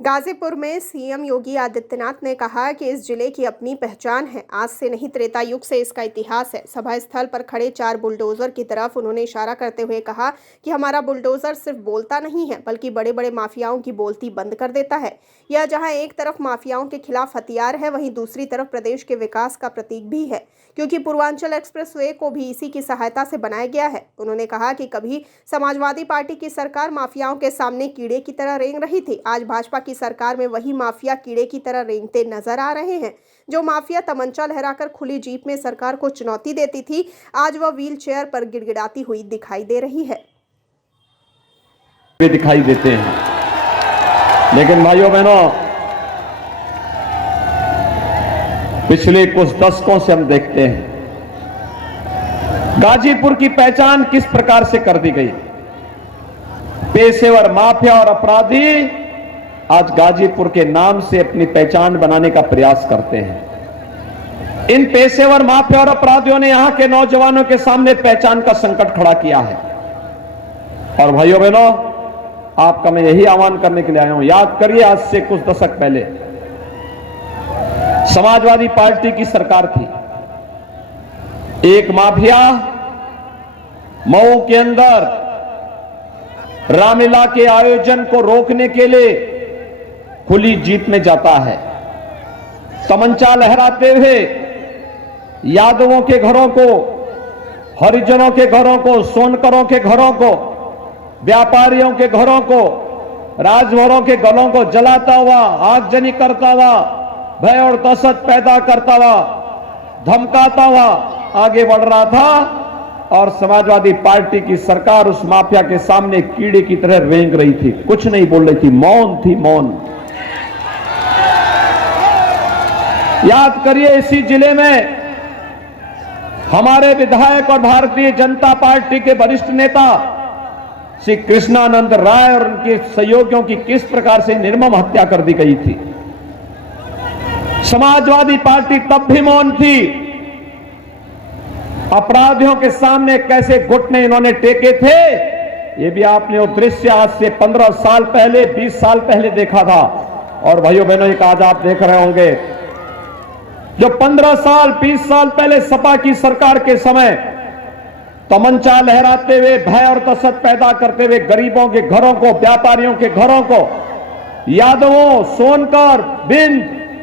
गाजीपुर में सीएम योगी आदित्यनाथ ने कहा कि इस जिले की अपनी पहचान है। आज से नहीं, त्रेता युग से इसका इतिहास है। सभा स्थल पर खड़े 4 बुलडोजर की तरफ उन्होंने इशारा करते हुए कहा कि हमारा बुलडोजर सिर्फ बोलता नहीं है, बल्कि बड़े बड़े माफियाओं की बोलती बंद कर देता है। यह जहां एक तरफ माफियाओं के खिलाफ हथियार है, वहीं दूसरी तरफ प्रदेश के विकास का प्रतीक भी है, क्योंकि पूर्वांचल एक्सप्रेसवे को भी इसी की सहायता से बनाया गया है। उन्होंने कहा कि कभी समाजवादी पार्टी की सरकार माफियाओं के सामने कीड़े की तरह रेंग रही थी। आज भाजपा की सरकार में वही माफिया कीड़े की तरह रेंगते नजर आ रहे हैं। जो माफिया तमंचा लहराकर खुली जीप में सरकार को चुनौती देती थी, आज वह व्हील चेयर पर गिड़गिड़ाती हुई दिखाई दे रही है। वे दिखाई देते हैं, लेकिन भाइयों बहनों, पिछले कुछ दशकों से हम देखते हैं गाजीपुर की पहचान किस प्रकार से कर दी गई। पेशेवर माफिया और अपराधी आज गाजीपुर के नाम से अपनी पहचान बनाने का प्रयास करते हैं। इन पेशेवर माफिया और अपराधियों ने यहां के नौजवानों के सामने पहचान का संकट खड़ा किया है। और भाइयों बहनों, आपका मैं यही आह्वान करने के लिए आया हूं। याद करिए, आज से कुछ दशक पहले समाजवादी पार्टी की सरकार थी। एक माफिया मऊ के अंदर रामलीला के आयोजन को रोकने के लिए खुली जीप में जाता है, तमंचा लहराते हुए यादवों के घरों को, हरिजनों के घरों को, सोनकरों के घरों को, व्यापारियों के घरों को, राजभरों के गलों को जलाता हुआ, आगजनी करता हुआ, भय और दहशत पैदा करता हुआ, धमकाता हुआ आगे बढ़ रहा था। और समाजवादी पार्टी की सरकार उस माफिया के सामने कीड़े की तरह रेंग रही थी, कुछ नहीं बोल रही थी, मौन थी, मौन। याद करिए, इसी जिले में हमारे विधायक और भारतीय जनता पार्टी के वरिष्ठ नेता श्री कृष्णानंद राय और उनके सहयोगियों की किस प्रकार से निर्मम हत्या कर दी गई थी। समाजवादी पार्टी तब भी मौन थी। अपराधियों के सामने कैसे घुटने इन्होंने टेके थे, ये भी आपने वो दृश्य आज से 15 साल पहले, 20 साल पहले देखा था। और भाइयों बहनों, एक आज आप देख रहे होंगे, जो 15 साल 20 साल पहले सपा की सरकार के समय तमंचा लहराते हुए, भय और दहशत पैदा करते हुए गरीबों के घरों को, व्यापारियों के घरों को, यादवों, सोनकर, बिंद